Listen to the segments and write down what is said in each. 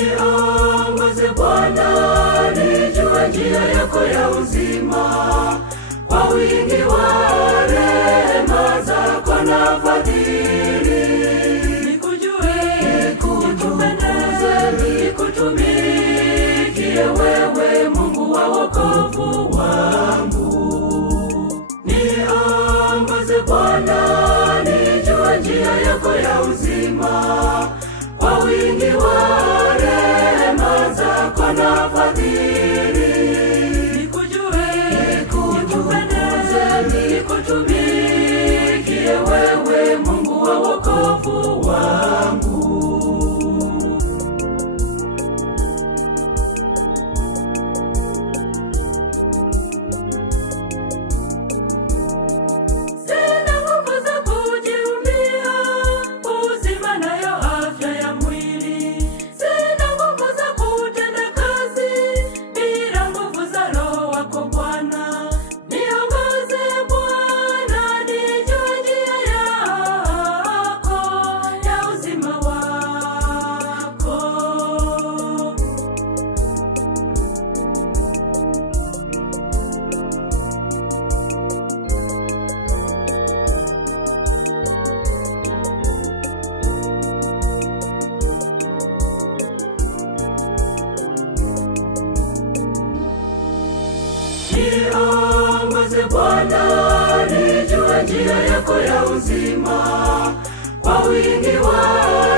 Niongoze Bwana, nijue njia yako ya uzima, kwa wingi wa rehema zako na fadhili. Nikujue, nikupendeze, nikutumikie wewe, Mungu wa wokovu wangu. Niongoze Bwana, nijue njia yako ya uzima, kwa wingi wa rehema zako na fadhili. Nikujue, nikupendeze, nikutumikie wewe, Mungu wa wokovu wangu. Niongoze Bwana, nijue njia yako ya uzima, kwa wingi wa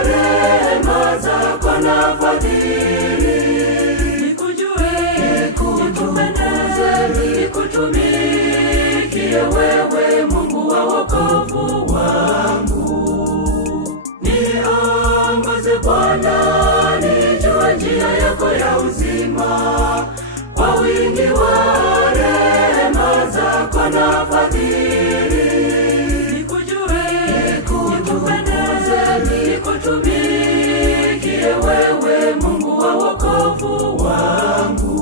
rehema zako na fadhili. Nikujue, nikupendeze, nikutumikie wewe, Mungu wa wokovu wangu. Niongoze Bwana, nijue njia yako ya uzima, kwa wingi wa rehema zako na fadhili. Nikujue, nikupendeze, nikutumikie wewe, Mungu wa wokovu wangu.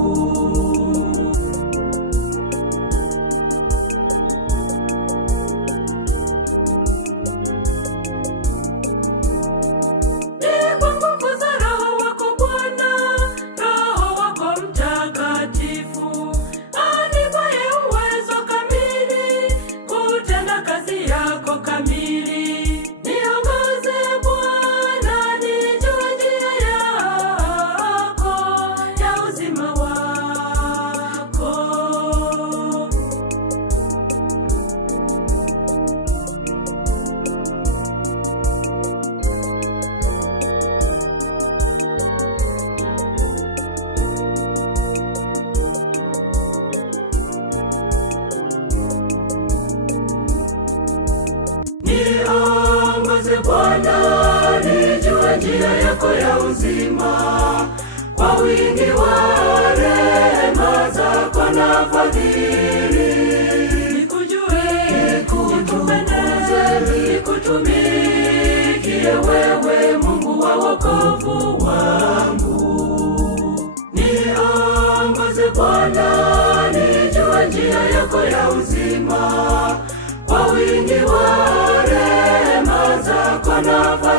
Niongoze Bwana, nijue njia yako ya uzima, kwa wingi wa rehema zako na fadhili. Nikujue, nikupendeze, nikutumikie wewe, Mungu wa wokovu wangu. Niongoze Bwana, nijue njia yako ya uzima, kwa wingi wa rehema zako na fadhili.